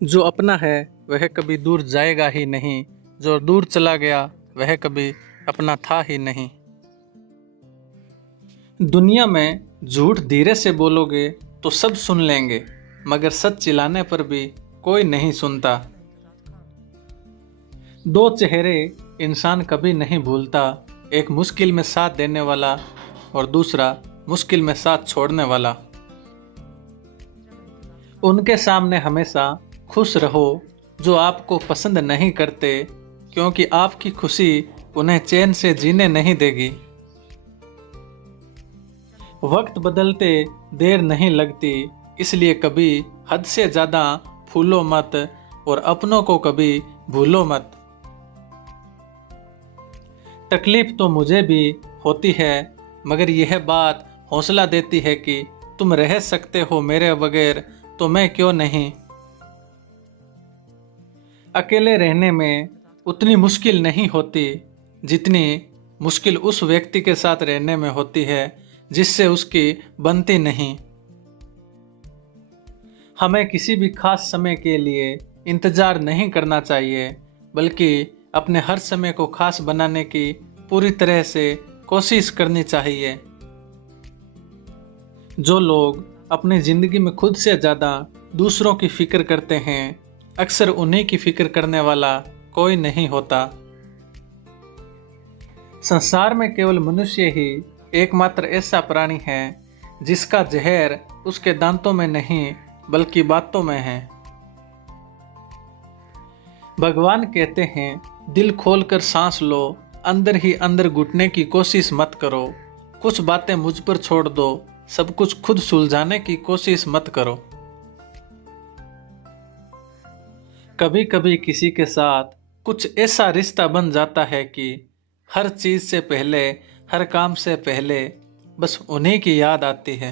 जो अपना है वह कभी दूर जाएगा ही नहीं, जो दूर चला गया वह कभी अपना था ही नहीं। दुनिया में झूठ धीरे से बोलोगे तो सब सुन लेंगे, मगर सच चिल्लाने पर भी कोई नहीं सुनता। दो चेहरे इंसान कभी नहीं भूलता, एक मुश्किल में साथ देने वाला और दूसरा मुश्किल में साथ छोड़ने वाला। उनके सामने हमेशा खुश रहो जो आपको पसंद नहीं करते, क्योंकि आपकी खुशी उन्हें चैन से जीने नहीं देगी। वक्त बदलते देर नहीं लगती, इसलिए कभी हद से ज़्यादा फूलो मत और अपनों को कभी भूलो मत। तकलीफ तो मुझे भी होती है, मगर यह बात हौसला देती है कि तुम रह सकते हो मेरे बगैर, तो मैं क्यों नहीं। अकेले रहने में उतनी मुश्किल नहीं होती जितनी मुश्किल उस व्यक्ति के साथ रहने में होती है जिससे उसकी बनती नहीं। हमें किसी भी खास समय के लिए इंतज़ार नहीं करना चाहिए, बल्कि अपने हर समय को खास बनाने की पूरी तरह से कोशिश करनी चाहिए। जो लोग अपनी ज़िंदगी में खुद से ज़्यादा दूसरों की फिक्र करते हैं, अक्सर उन्हीं की फिक्र करने वाला कोई नहीं होता। संसार में केवल मनुष्य ही एकमात्र ऐसा प्राणी है जिसका जहर उसके दांतों में नहीं बल्कि बातों में है। भगवान कहते हैं, दिल खोलकर सांस लो, अंदर ही अंदर घुटने की कोशिश मत करो। कुछ बातें मुझ पर छोड़ दो, सब कुछ खुद सुलझाने की कोशिश मत करो। कभी कभी किसी के साथ कुछ ऐसा रिश्ता बन जाता है कि हर चीज़ से पहले, हर काम से पहले बस उन्हीं की याद आती है।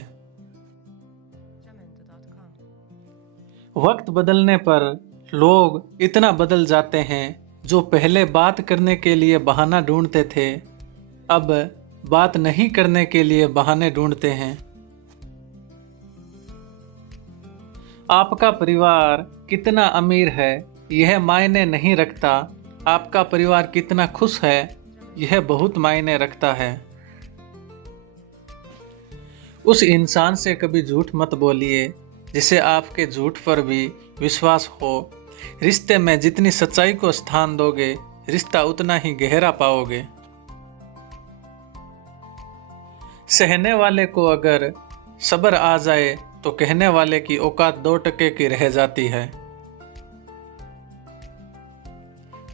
वक्त बदलने पर लोग इतना बदल जाते हैं, जो पहले बात करने के लिए बहाना ढूंढते थे, अब बात नहीं करने के लिए बहाने ढूंढते हैं। आपका परिवार कितना अमीर है यह मायने नहीं रखता, आपका परिवार कितना खुश है यह बहुत मायने रखता है। उस इंसान से कभी झूठ मत बोलिए जिसे आपके झूठ पर भी विश्वास हो। रिश्ते में जितनी सच्चाई को स्थान दोगे, रिश्ता उतना ही गहरा पाओगे। सहने वाले को अगर सब्र आ जाए तो कहने वाले की औकात 2% की रह जाती है।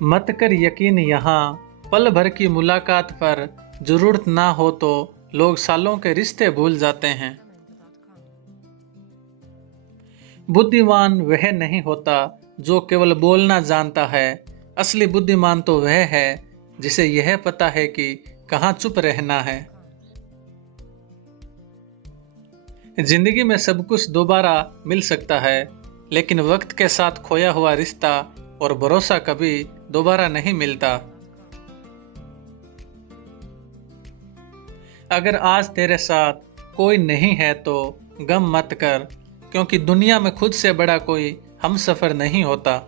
मत कर यकीन यहाँ पल भर की मुलाकात पर, जरूरत ना हो तो लोग सालों के रिश्ते भूल जाते हैं। बुद्धिमान वह नहीं होता जो केवल बोलना जानता है, असली बुद्धिमान तो वह है जिसे यह पता है कि कहाँ चुप रहना है। जिंदगी में सब कुछ दोबारा मिल सकता है, लेकिन वक्त के साथ खोया हुआ रिश्ता और भरोसा कभी दोबारा नहीं मिलता। अगर आज तेरे साथ कोई नहीं है तो गम मत कर, क्योंकि दुनिया में खुद से बड़ा कोई हमसफर नहीं होता।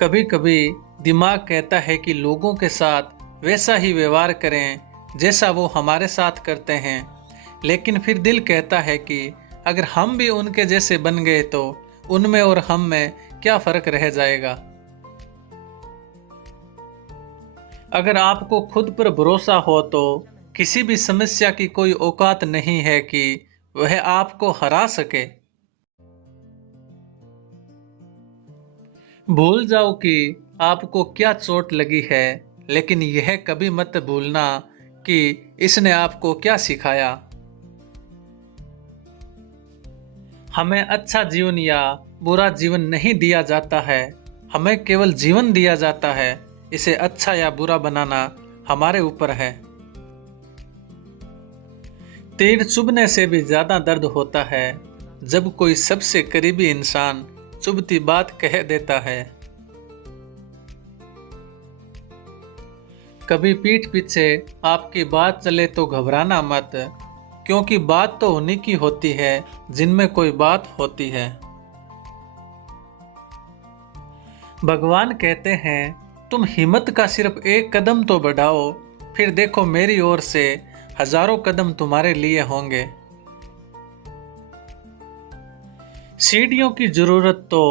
कभी कभी दिमाग कहता है कि लोगों के साथ वैसा ही व्यवहार करें जैसा वो हमारे साथ करते हैं, लेकिन फिर दिल कहता है कि अगर हम भी उनके जैसे बन गए तो उनमें और हम में क्या फर्क रह जाएगा। अगर आपको खुद पर भरोसा हो तो किसी भी समस्या की कोई औकात नहीं है कि वह आपको हरा सके। भूल जाओ कि आपको क्या चोट लगी है, लेकिन यह कभी मत भूलना कि इसने आपको क्या सिखाया। हमें अच्छा जीवन या बुरा जीवन नहीं दिया जाता है, हमें केवल जीवन दिया जाता है। इसे अच्छा या बुरा बनाना हमारे ऊपर है। तीर चुभने से भी ज्यादा दर्द होता है जब कोई सबसे करीबी इंसान चुभती बात कह देता है। कभी पीठ पीछे आपकी बात चले तो घबराना मत, क्योंकि बात तो उन्हीं की होती है जिनमें कोई बात होती है। भगवान कहते हैं, तुम हिम्मत का सिर्फ एक कदम तो बढ़ाओ, फिर देखो मेरी ओर से हजारों कदम तुम्हारे लिए होंगे। सीढ़ियों की जरूरत तो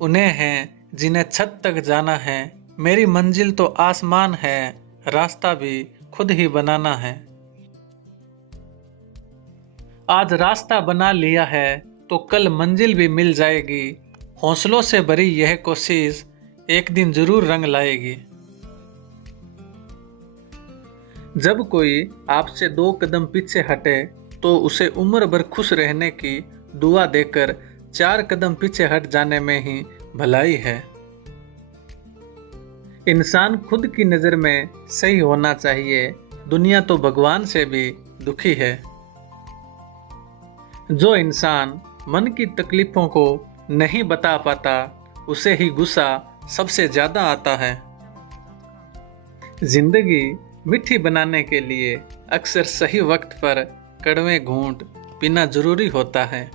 उन्हें है जिन्हें छत तक जाना है। मेरी मंजिल तो आसमान है, रास्ता भी खुद ही बनाना है। आज रास्ता बना लिया है तो कल मंजिल भी मिल जाएगी। हौसलों से भरी यह कोशिश एक दिन जरूर रंग लाएगी। जब कोई आपसे 2 कदम पीछे हटे तो उसे उम्र भर खुश रहने की दुआ देकर 4 कदम पीछे हट जाने में ही भलाई है। इंसान खुद की नज़र में सही होना चाहिए, दुनिया तो भगवान से भी दुखी है। जो इंसान मन की तकलीफों को नहीं बता पाता, उसे ही गुस्सा सबसे ज्यादा आता है। जिंदगी मीठी बनाने के लिए अक्सर सही वक्त पर कड़वे घूंट पीना जरूरी होता है।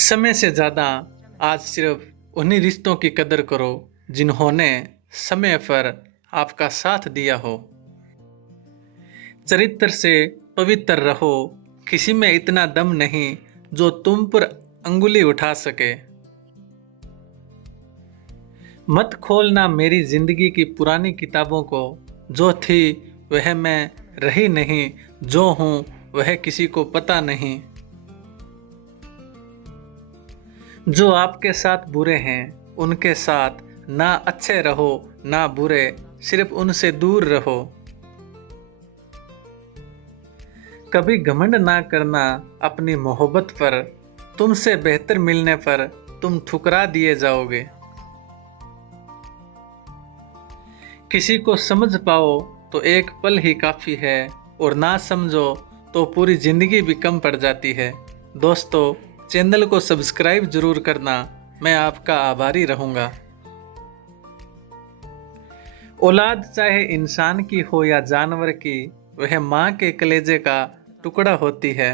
समय से ज्यादा आज सिर्फ उन्हीं रिश्तों की कदर करो जिन्होंने समय पर आपका साथ दिया हो। चरित्र से पवित्र रहो, किसी में इतना दम नहीं जो तुम पर अंगुली उठा सके। मत खोलना मेरी जिंदगी की पुरानी किताबों को, जो थी वह मैं रही नहीं, जो हूं वह किसी को पता नहीं। जो आपके साथ बुरे हैं उनके साथ ना अच्छे रहो ना बुरे, सिर्फ उनसे दूर रहो। कभी घमंड ना करना अपनी मोहब्बत पर, तुमसे बेहतर मिलने पर तुम ठुकरा दिए जाओगे। किसी को समझ पाओ तो एक पल ही काफ़ी है, और ना समझो तो पूरी ज़िंदगी भी कम पड़ जाती है। दोस्तों, चैनल को सब्सक्राइब जरूर करना, मैं आपका आभारी रहूँगा। औलाद चाहे इंसान की हो या जानवर की, वह माँ के कलेजे का टुकड़ा होती है।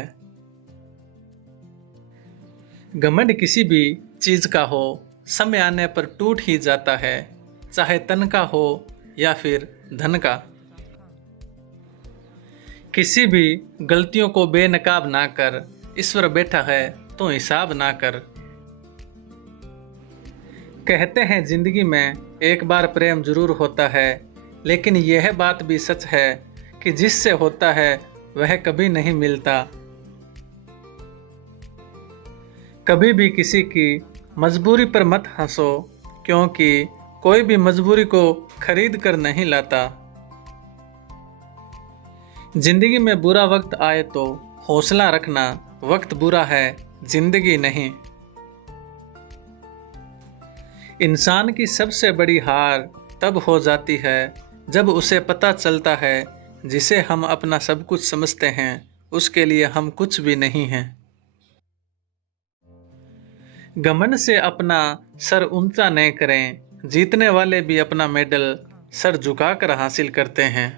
घमंड किसी भी चीज का हो, समय आने पर टूट ही जाता है, चाहे तन का हो या फिर धन का। किसी भी गलतियों को बेनकाब ना कर, ईश्वर बैठा है तो हिसाब ना कर। कहते हैं जिंदगी में एक बार प्रेम जरूर होता है, लेकिन यह बात भी सच है कि जिससे होता है वह कभी नहीं मिलता। कभी भी किसी की मजबूरी पर मत हंसो, क्योंकि कोई भी मजबूरी को खरीद कर नहीं लाता। जिंदगी में बुरा वक्त आए तो हौसला रखना, वक्त बुरा है जिंदगी नहीं। इंसान की सबसे बड़ी हार तब हो जाती है जब उसे पता चलता है जिसे हम अपना सब कुछ समझते हैं उसके लिए हम कुछ भी नहीं हैं। घमंड से अपना सर ऊंचा नहीं करें, जीतने वाले भी अपना मेडल सर झुकाकर हासिल करते हैं।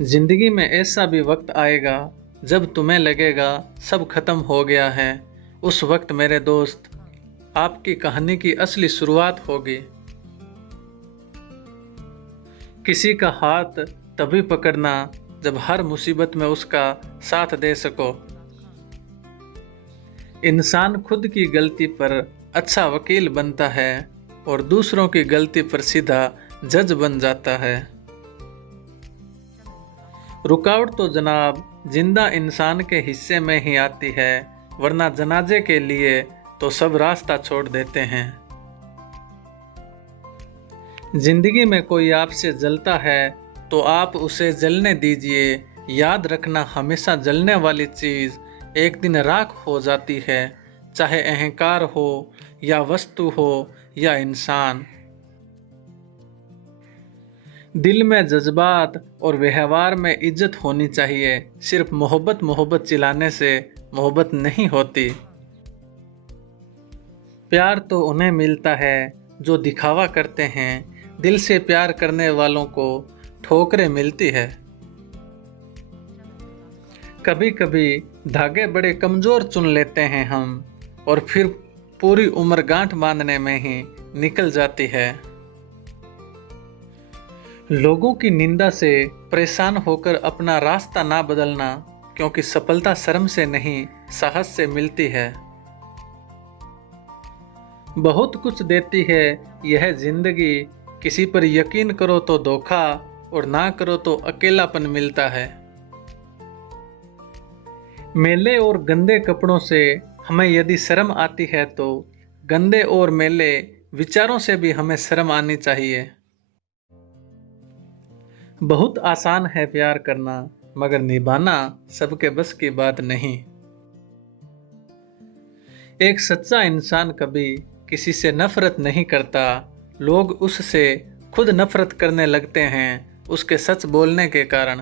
जिंदगी में ऐसा भी वक्त आएगा जब तुम्हें लगेगा सब खत्म हो गया है। उस वक्त मेरे दोस्त आपकी कहानी की असली शुरुआत होगी। किसी का हाथ तभी पकड़ना जब हर मुसीबत में उसका साथ दे सको। इंसान खुद की गलती पर अच्छा वकील बनता है और दूसरों की गलती पर सीधा जज बन जाता है। रुकावट तो जनाब जिंदा इंसान के हिस्से में ही आती है, वरना जनाजे के लिए तो सब रास्ता छोड़ देते हैं। जिंदगी में कोई आपसे जलता है तो आप उसे जलने दीजिए। याद रखना, हमेशा जलने वाली चीज़ एक दिन राख हो जाती है, चाहे अहंकार हो या वस्तु हो या इंसान। दिल में जज्बात और व्यवहार में इज्जत होनी चाहिए। सिर्फ मोहब्बत मोहब्बत चिल्लाने से मोहब्बत नहीं होती। प्यार तो उन्हें मिलता है जो दिखावा करते हैं, दिल से प्यार करने वालों को ठोकरें मिलती है। कभी कभी धागे बड़े कमज़ोर चुन लेते हैं हम, और फिर पूरी उम्र गांठ बांधने में ही निकल जाती है। लोगों की निंदा से परेशान होकर अपना रास्ता ना बदलना, क्योंकि सफलता शर्म से नहीं साहस से मिलती है। बहुत कुछ देती है यह जिंदगी, किसी पर यकीन करो तो धोखा और ना करो तो अकेलापन मिलता है। मैले और गंदे कपड़ों से हमें यदि शर्म आती है तो गंदे और मैले विचारों से भी हमें शर्म आनी चाहिए। बहुत आसान है प्यार करना, मगर निभाना सबके बस की बात नहीं। एक सच्चा इंसान कभी किसी से नफरत नहीं करता, लोग उससे खुद नफरत करने लगते हैं उसके सच बोलने के कारण।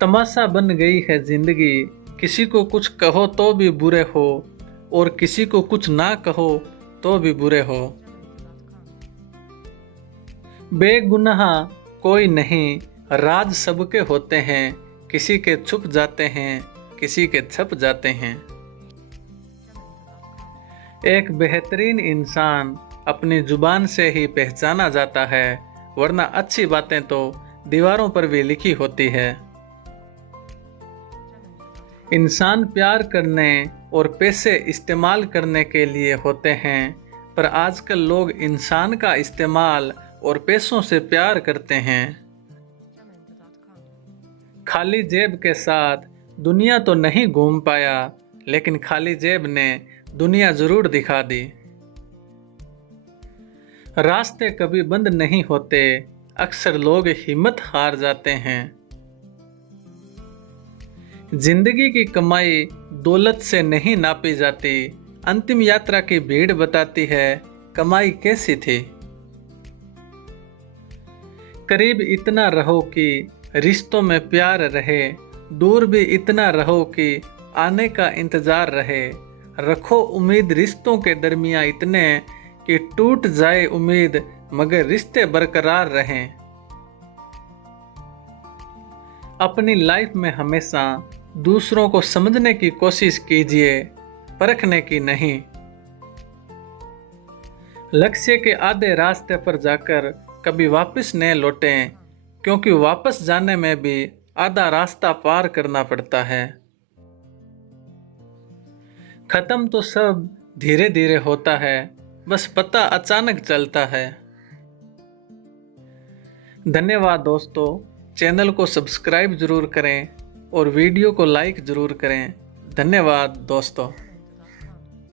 तमाशा बन गई है जिंदगी, किसी को कुछ कहो तो भी बुरे हो और किसी को कुछ ना कहो तो भी बुरे हो। बेगुनाह कोई नहीं, राज सबके होते हैं, किसी के छुप जाते हैं किसी के छप जाते हैं। एक बेहतरीन इंसान अपनी जुबान से ही पहचाना जाता है, वरना अच्छी बातें तो दीवारों पर भी लिखी होती है। इंसान प्यार करने और पैसे इस्तेमाल करने के लिए होते हैं, पर आजकल लोग इंसान का इस्तेमाल और पैसों से प्यार करते हैं। खाली जेब के साथ दुनिया तो नहीं घूम पाया, लेकिन खाली जेब ने दुनिया जरूर दिखा दी। रास्ते कभी बंद नहीं होते, अक्सर लोग हिम्मत हार जाते हैं। जिंदगी की कमाई दौलत से नहीं नापी जाती, अंतिम यात्रा की भीड़ बताती है कमाई कैसी थी। करीब इतना रहो कि रिश्तों में प्यार रहे, दूर भी इतना रहो कि आने का इंतजार रहे। रखो उम्मीद रिश्तों के दरमियान इतने कि टूट जाए उम्मीद मगर रिश्ते बरकरार रहें। अपनी लाइफ में हमेशा दूसरों को समझने की कोशिश कीजिए, परखने की नहीं। लक्ष्य के आधे रास्ते पर जाकर कभी वापस न लौटें, क्योंकि वापस जाने में भी आधा रास्ता पार करना पड़ता है। खत्म तो सब धीरे धीरे होता है, बस पता अचानक चलता है। धन्यवाद दोस्तों, चैनल को सब्सक्राइब जरूर करें और वीडियो को लाइक जरूर करें। धन्यवाद दोस्तों।